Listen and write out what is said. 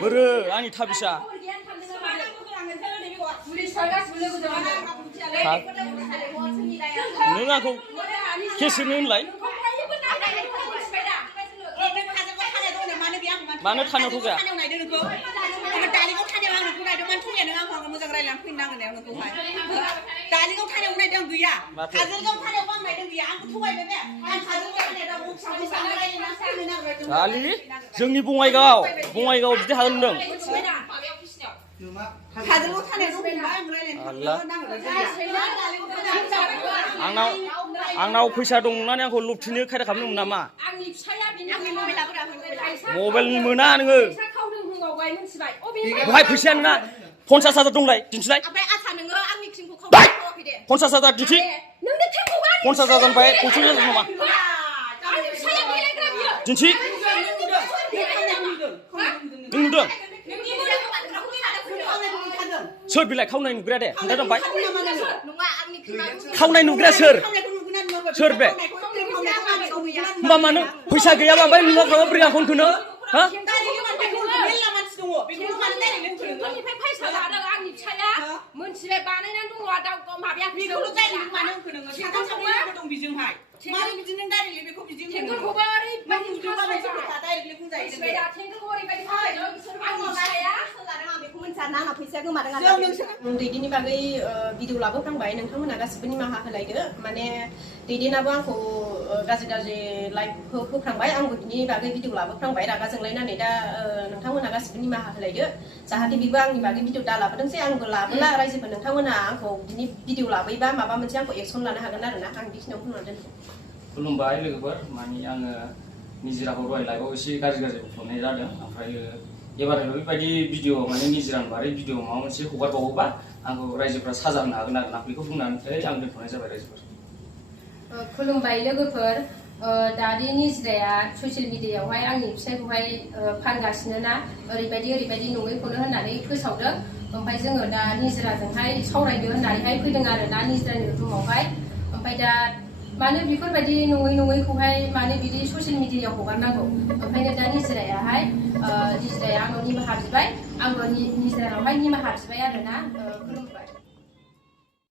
बोरो आंनि थाबिसा नों आंखौ केसेनो होनलाय मानो थानायाव थगाया दालिगाव थानायाव आं नोंखौ नायदों मानो थगाया नों आंखौ मोजां रायलायनानै फैनो नांगोन नोंखौहाय दालिगाव थानायाव नायदों गैया काजलगाव थानायाव आं नायदों गैया आंखौ थगायबाय बे आं काजलगाव थानायाव रायलायनानै फैनो नांगोन दालि जोंनि बङाइगाव बिदि हागोन होनदों काजलगाव थानायाव आंनाव फैसा दं होननानै आंखौ लुबथिनो खायदा खालामदोंमोन नामा मबाइल मोना नोङो बहाय फैसाया नोंना 50,000 दंलाय दिन्थिलाय 50,000 दिन्थि 50,000 ओमफ्राय 50,000 नामा दिन्थि नों नुदों सोर बिलाइ खावनाय नुग्राया दे खोन्थादों ओमफ्राय खावनाय नुग्राया सोर बे होमबा मानो फैसा गैयाबा ओमफ्राय नोंनाव बोरै आंखौ होनो हा दैदेननि बागै भिडिअ लाबोफ्रांबाय नोंथांमोना गासिबो निमाहा होलायदो माने दैदेनाबो आंखौ गाज्रि लाइभ होफ्रांबाय आंबो बिनि बागै भिडिअ लाबोफ्रांबाय रागा जोंलायनानै दा नोंथांमोना गासिबो निमाहा होलायदो जाहाथे बिबो आंनि बागै भिडिअ दा लाबोदोंसै आंबो लाबोला रायजोफोर नोंथांमोना आंखौ बिनि भिडिअ लाबोयोबा माबा मोनसे आंखौ एक्सन लानो हागोन आरोना आं बेखिनियाव बुंनानै दोनदों खुलुमबाय लोगोफोर माने आङो निजिराखौ दहाय लाइभआव एसे गाज्रि बुंनाय जादों ओमफ्राय एबार बेबायदि भिडिअ माने निजिरानि बारै भिडिअ माबा मोनसे हगारबावोबा आंखौ रायजोफ्रा साजा होनो हागोन आरोना बेखौ बुंनानै आं दोनथ'नाय जाबाय रायजोफोर खुलुमबाय लोगोफोर दादि निजिराया ससियेल मिडियायावहाय आंनि फिसायखौहाय फानगासिनो ना ओरैबायदि नङैखौनो होननानै फोसावदों ओमफ्राय जोङो दा निजिराजोंहाय सावरायनो होननानैहाय फैदों आरो ना निजिरानि रुमावहाय ओमफ्राय दा मानो बेफोरबायदि नङैखौहाय मानो बिदि ससियेल मिडियायाव हगारनांगौ ओंखायनो दा निजिराया आंनाव निमाहा बिबाय आंबो निजिरानावहाय निमाहा बिबाय आरोना खुलुमबाय